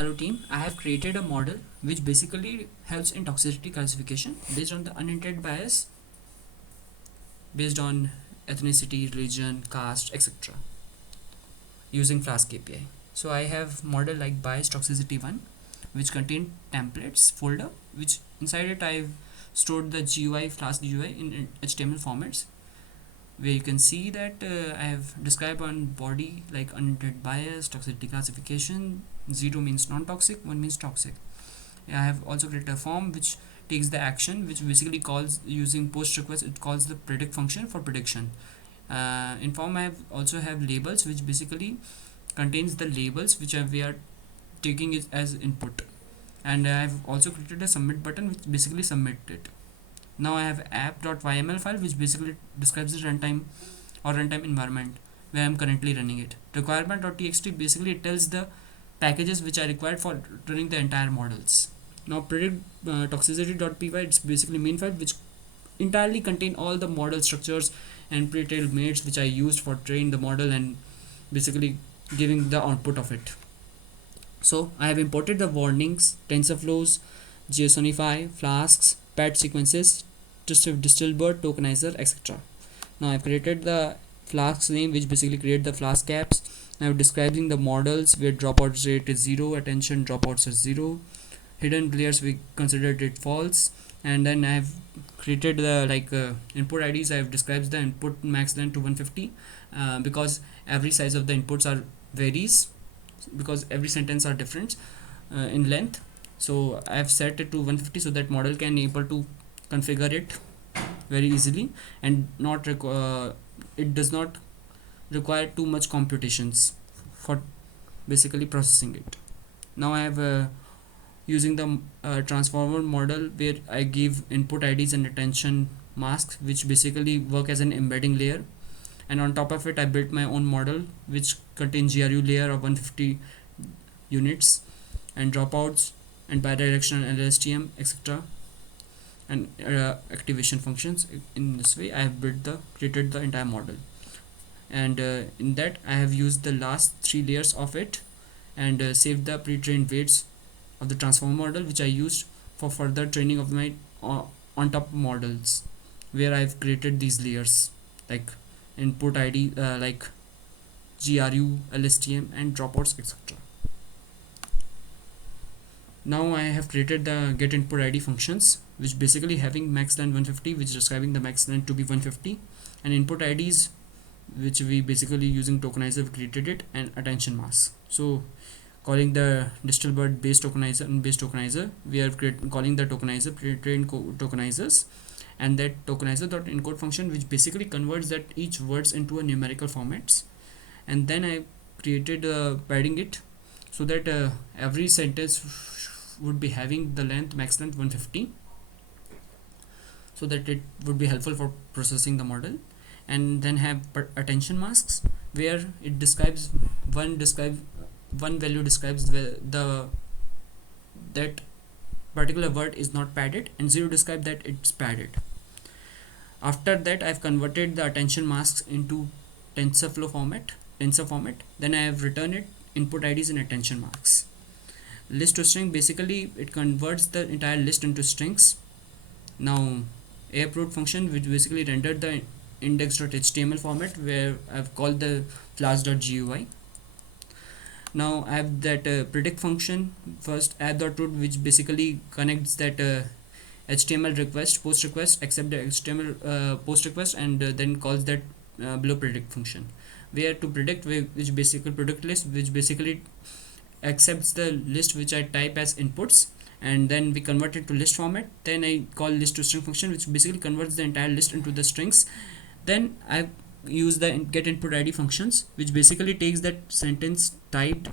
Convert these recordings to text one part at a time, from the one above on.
Hello team, I have created a model which basically helps in toxicity classification based on the unintended bias based on ethnicity, religion, caste, etc. using Flask API. So I have model like bias toxicity 1 which contain templates folder which inside it I've stored the GUI Flask GUI in HTML formats where you can see that I have described on body like unintended bias, toxicity classification. 0 means non-toxic, 1 means toxic. I have also created a form which takes the action, which basically calls using post request. It calls the predict function for prediction. In form, I have also have labels, which basically contains the labels which we are taking it as input. And I have also created a submit button, which basically submit it. Now I have app.yml file, which basically describes the runtime or runtime environment where I am currently running it. Requirement.txt basically tells the packages which are required for running the entire models. Now predict toxicity.py, it's basically main file which entirely contain all the model structures and pre-trained mates which I used for train the model and basically giving the output of it. So I have imported the warnings, TensorFlows, JSONify, flasks, pad sequences, Distilbert, tokenizer, etc. Now I've created the flask name which basically create the flask caps. Now describing the models where dropout rate is 0, attention dropouts is 0, hidden layers we considered it false, and then I have created the input IDs. I have described the input max length to 150 because every size of the inputs are varies because every sentence are different in length. So I have set it to 150 so that model can able to configure it very easily and not it does not require too much computations for basically processing it. Now I have using the transformer model where I give input IDs and attention masks which basically work as an embedding layer, and on top of it I built my own model which contains GRU layer of 150 units and dropouts and bidirectional LSTM etc. and activation functions. In this way I have created the entire model, and in that I have used the last 3 layers of it and saved the pre-trained weights of the transformer model which I used for further training of my on top models where I've created these layers like input ID like GRU, LSTM and dropouts etc. Now I have created the get input ID functions which basically having max length 150 which is describing the max length to be 150, and input IDs which we basically using tokenizer we created it, and attention mask. So calling the Distilbert base tokenizer and base tokenizer, we are calling the tokenizer pre-trained tokenizers, and that tokenizer.encode function which basically converts that each words into a numerical formats, and then I created padding it so that every sentence would be having the length max length 150 so that it would be helpful for processing the model, and then have attention masks where it describes one value describes the that particular word is not padded, and 0 describe that it's padded. After that I've converted the attention masks into tensor format. Then I have returned it input IDs and attention marks. List to string, basically it converts the entire list into strings. Now AppRoot function which basically rendered the index.html format where I've called the flask.gui. Now I have that predict function first app.root which basically connects that HTML request post request accept the HTML post request, and then calls that below predict function where to predict which basically predict list which basically accepts the list which I type as inputs, and then we convert it to list format. Then I call list to string function which basically converts the entire list into the strings. Then I use the get input ID functions which basically takes that sentence typed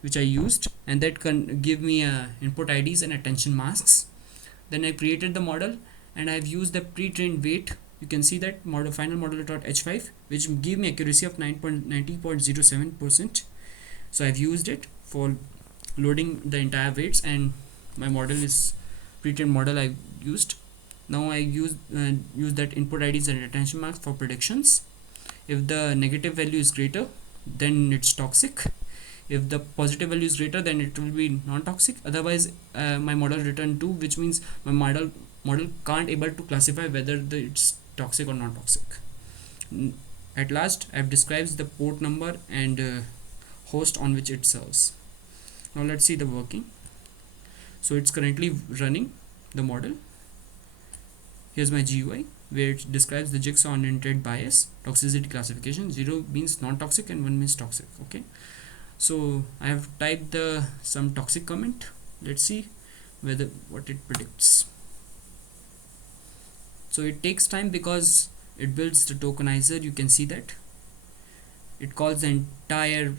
which I used, and that can give me input IDs and attention masks. Then I created the model and I've used the pre-trained weight. You can see that model final model.h5 which give me accuracy of 90.07%. So I've used it for loading the entire weights, and my model is pre-trained model I used. Now I use that input IDs and attention marks for predictions. If the negative value is greater, then it's toxic. If the positive value is greater, then it will be non-toxic. Otherwise, my model return 2, which means my model can't able to classify whether it's toxic or non-toxic. At last, I've described the port number and host on which it serves. Now let's see the working. So it's currently running the model. Here's my GUI, where it describes the Jigsaw unintended bias, toxicity classification. 0 means non-toxic and 1 means toxic. Okay, so I have typed some toxic comment. Let's see what it predicts. So it takes time because it builds the tokenizer. You can see that it calls the entire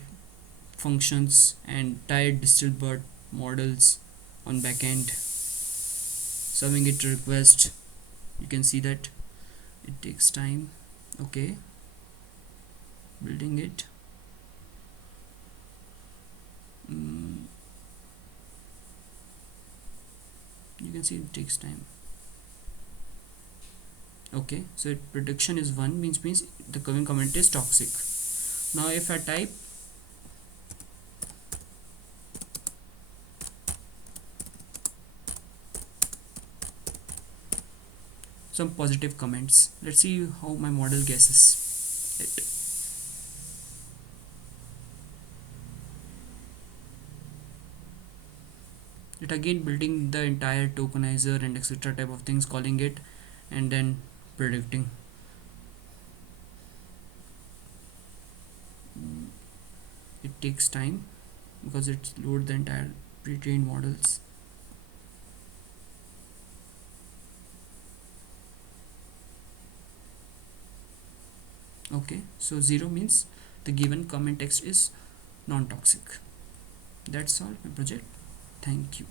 functions and entire Distilbert models on backend, serving it request. You can see that it takes time. Okay, building it. You can see it takes time. Okay, so prediction is 1, means the current comment is toxic. Now if I type some positive comments, let's see how my model guesses it. It again building the entire tokenizer and etc type of things, calling it and then predicting. It takes time because it loads the entire pre-trained models. Okay, so 0 means the given comment text is non-toxic. That's all my project. Thank you.